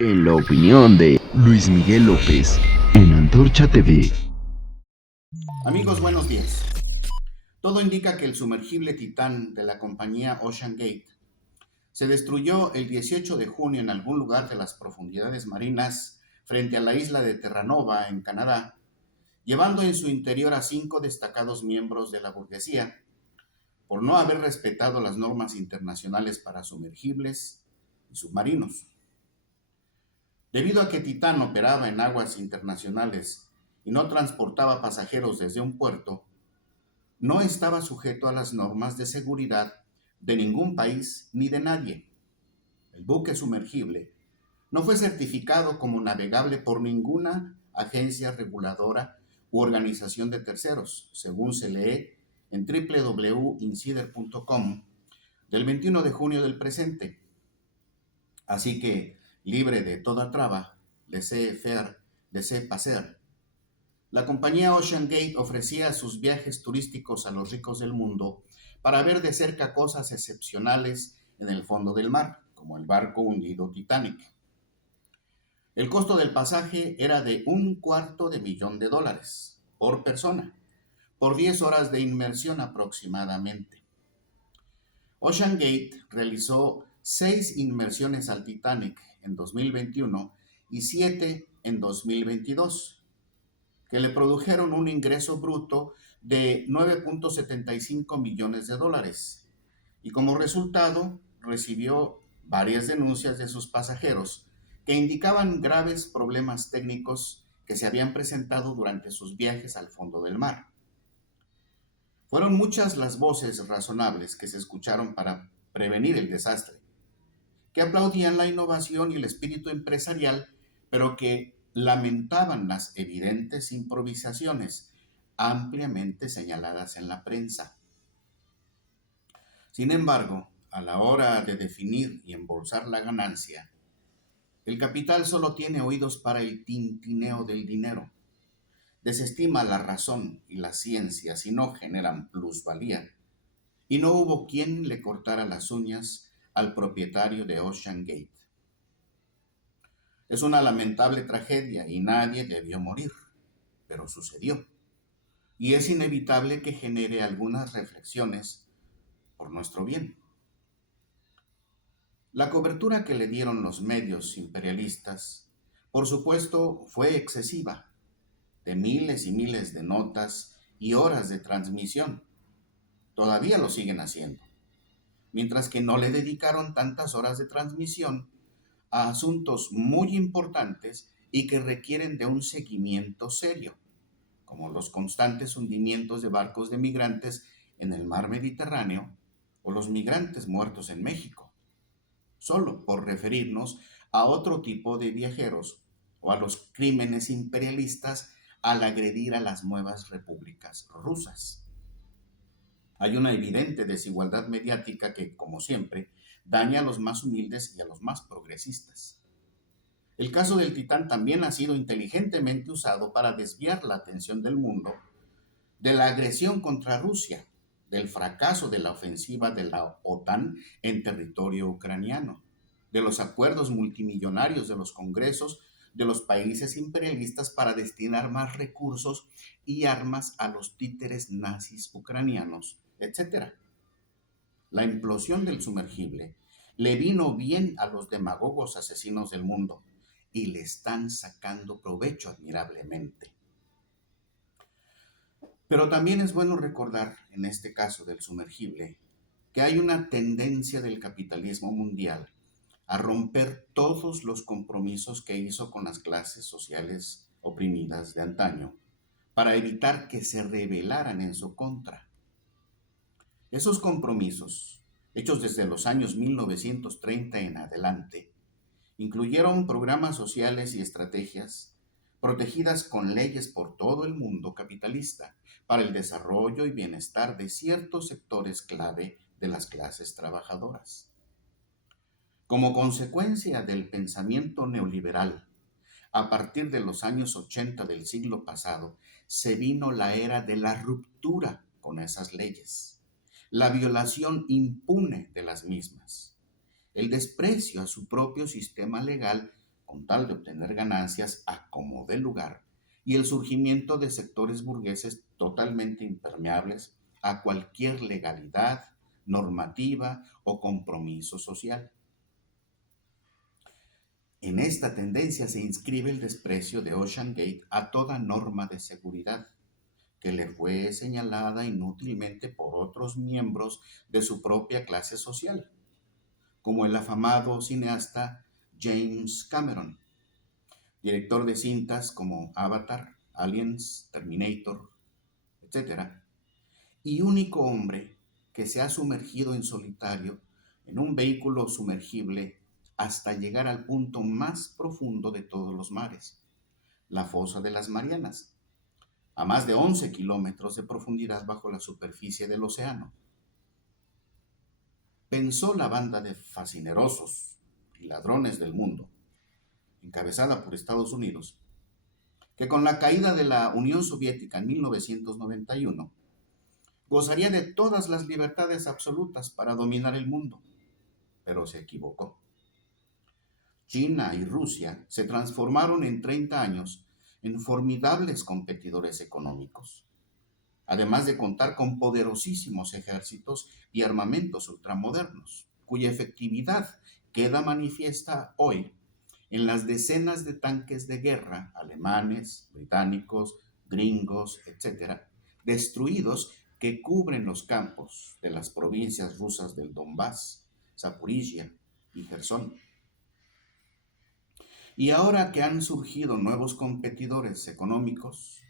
En la opinión de Luis Miguel López, en Antorcha TV. Amigos, buenos días. Todo indica que el sumergible Titán de la compañía Ocean Gate se destruyó el 18 de junio en algún lugar de las profundidades marinas frente a la isla de Terranova, en Canadá, llevando en su interior a 5 destacados miembros de la burguesía por no haber respetado las normas internacionales para sumergibles y submarinos. Debido a que Titán operaba en aguas internacionales y no transportaba pasajeros desde un puerto, no estaba sujeto a las normas de seguridad de ningún país ni de nadie. El buque sumergible no fue certificado como navegable por ninguna agencia reguladora u organización de terceros, según se lee en www.insider.com del 21 de junio del presente. Así que, libre de toda traba, laissez-faire, laissez-passer, la compañía Ocean Gate ofrecía sus viajes turísticos a los ricos del mundo para ver de cerca cosas excepcionales en el fondo del mar, como el barco hundido Titanic. El costo del pasaje era de $250,000 por persona, por 10 horas de inmersión aproximadamente. Ocean Gate realizó 6 inmersiones al Titanic en 2021 y 7 en 2022, que le produjeron un ingreso bruto de $9.75 millones, y como resultado recibió varias denuncias de sus pasajeros que indicaban graves problemas técnicos que se habían presentado durante sus viajes al fondo del mar. Fueron muchas las voces razonables que se escucharon para prevenir el desastre, que aplaudían la innovación y el espíritu empresarial, pero que lamentaban las evidentes improvisaciones ampliamente señaladas en la prensa. Sin embargo, a la hora de definir y embolsar la ganancia, el capital solo tiene oídos para el tintineo del dinero. Desestima la razón y la ciencia si no generan plusvalía, y no hubo quien le cortara las uñas al propietario de Ocean Gate. Es una lamentable tragedia y nadie debió morir, pero sucedió. Y es inevitable que genere algunas reflexiones por nuestro bien. La cobertura que le dieron los medios imperialistas, por supuesto, fue excesiva, de miles y miles de notas y horas de transmisión. Todavía lo siguen haciendo, mientras que no le dedicaron tantas horas de transmisión a asuntos muy importantes y que requieren de un seguimiento serio, como los constantes hundimientos de barcos de migrantes en el mar Mediterráneo o los migrantes muertos en México, solo por referirnos a otro tipo de viajeros o a los crímenes imperialistas al agredir a las nuevas repúblicas rusas. Hay una evidente desigualdad mediática que, como siempre, daña a los más humildes y a los más progresistas. El caso del Titán también ha sido inteligentemente usado para desviar la atención del mundo de la agresión contra Rusia, del fracaso de la ofensiva de la OTAN en territorio ucraniano, de los acuerdos multimillonarios de los congresos de los países imperialistas para destinar más recursos y armas a los títeres nazis ucranianos, etc. La implosión del sumergible le vino bien a los demagogos asesinos del mundo y le están sacando provecho admirablemente. Pero también es bueno recordar, en este caso del sumergible, que hay una tendencia del capitalismo mundial a romper todos los compromisos que hizo con las clases sociales oprimidas de antaño para evitar que se rebelaran en su contra. Esos compromisos, hechos desde los años 1930 en adelante, incluyeron programas sociales y estrategias protegidas con leyes por todo el mundo capitalista para el desarrollo y bienestar de ciertos sectores clave de las clases trabajadoras. Como consecuencia del pensamiento neoliberal, a partir de los años 80 del siglo pasado, se vino la era de la ruptura con esas leyes, la violación impune de las mismas, el desprecio a su propio sistema legal con tal de obtener ganancias a como dé lugar, y el surgimiento de sectores burgueses totalmente impermeables a cualquier legalidad, normativa o compromiso social. En esta tendencia se inscribe el desprecio de Ocean Gate a toda norma de seguridad, que le fue señalada inútilmente por otros miembros de su propia clase social, como el afamado cineasta James Cameron, director de cintas como Avatar, Aliens, Terminator, etc., y único hombre que se ha sumergido en solitario en un vehículo sumergible hasta llegar al punto más profundo de todos los mares, la fosa de las Marianas, a más de 11 kilómetros de profundidad bajo la superficie del océano. Pensó la banda de fascinerosos y ladrones del mundo, encabezada por Estados Unidos, que con la caída de la Unión Soviética en 1991, gozaría de todas las libertades absolutas para dominar el mundo, pero se equivocó. China y Rusia se transformaron en 30 años en formidables competidores económicos, además de contar con poderosísimos ejércitos y armamentos ultramodernos, cuya efectividad queda manifiesta hoy en las decenas de tanques de guerra alemanes, británicos, gringos, etc., destruidos que cubren los campos de las provincias rusas del Donbass, Zaporizhia y Gerson. Y ahora que han surgido nuevos competidores económicos,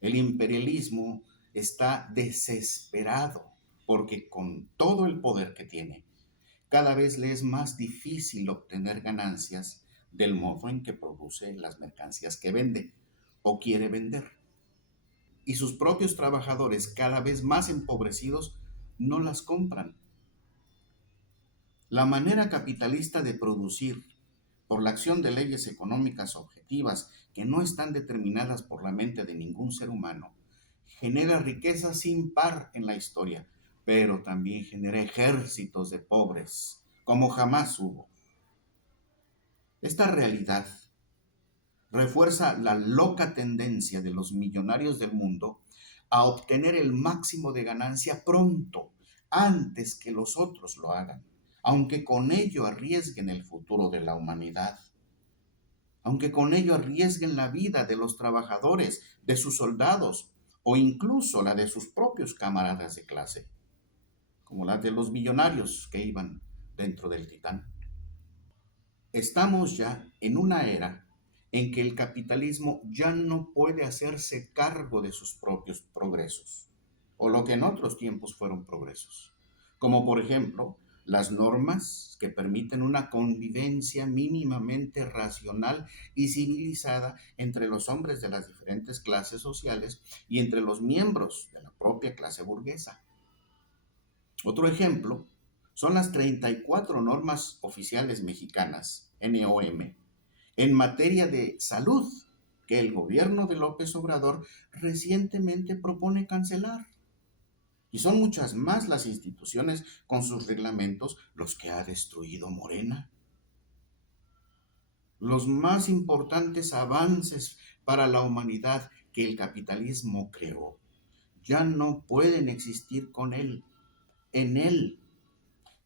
el imperialismo está desesperado porque con todo el poder que tiene, cada vez le es más difícil obtener ganancias del modo en que produce las mercancías que vende o quiere vender. Y sus propios trabajadores, cada vez más empobrecidos, no las compran. La manera capitalista de producir, por la acción de leyes económicas objetivas que no están determinadas por la mente de ningún ser humano, genera riqueza sin par en la historia, pero también genera ejércitos de pobres, como jamás hubo. Esta realidad refuerza la loca tendencia de los millonarios del mundo a obtener el máximo de ganancia pronto, antes que los otros lo hagan, aunque con ello arriesguen el futuro de la humanidad, aunque con ello arriesguen la vida de los trabajadores, de sus soldados o incluso la de sus propios camaradas de clase, como la de los millonarios que iban dentro del Titán. Estamos ya en una era en que el capitalismo ya no puede hacerse cargo de sus propios progresos, o lo que en otros tiempos fueron progresos, como por ejemplo las normas que permiten una convivencia mínimamente racional y civilizada entre los hombres de las diferentes clases sociales y entre los miembros de la propia clase burguesa. Otro ejemplo son las 34 normas oficiales mexicanas, NOM, en materia de salud, que el gobierno de López Obrador recientemente propone cancelar. Y son muchas más las instituciones con sus reglamentos los que ha destruido Morena. Los más importantes avances para la humanidad que el capitalismo creó ya no pueden existir con él, en él.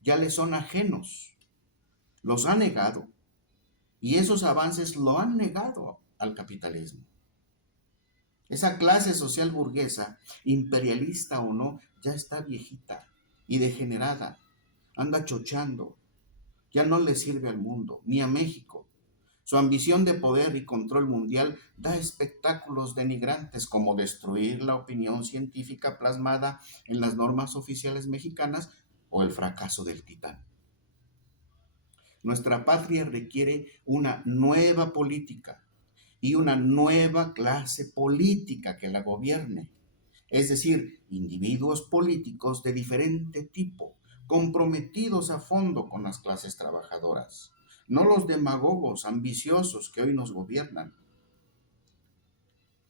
Ya le son ajenos. Los ha negado. Y esos avances lo han negado al capitalismo. Esa clase social burguesa, imperialista o no, ya está viejita y degenerada. Anda chochando. Ya no le sirve al mundo, ni a México. Su ambición de poder y control mundial da espectáculos denigrantes como destruir la opinión científica plasmada en las normas oficiales mexicanas o el fracaso del Titán. Nuestra patria requiere una nueva política y una nueva clase política que la gobierne, es decir, individuos políticos de diferente tipo, comprometidos a fondo con las clases trabajadoras, no los demagogos ambiciosos que hoy nos gobiernan.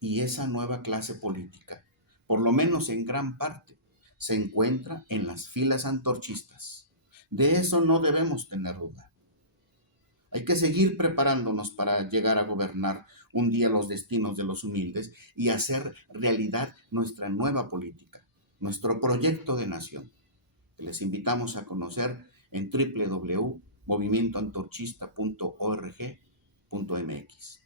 Y esa nueva clase política, por lo menos en gran parte, se encuentra en las filas antorchistas. De eso no debemos tener duda. Hay que seguir preparándonos para llegar a gobernar un día los destinos de los humildes y hacer realidad nuestra nueva política, nuestro proyecto de nación, que les invitamos a conocer en www.movimientoantorchista.org.mx.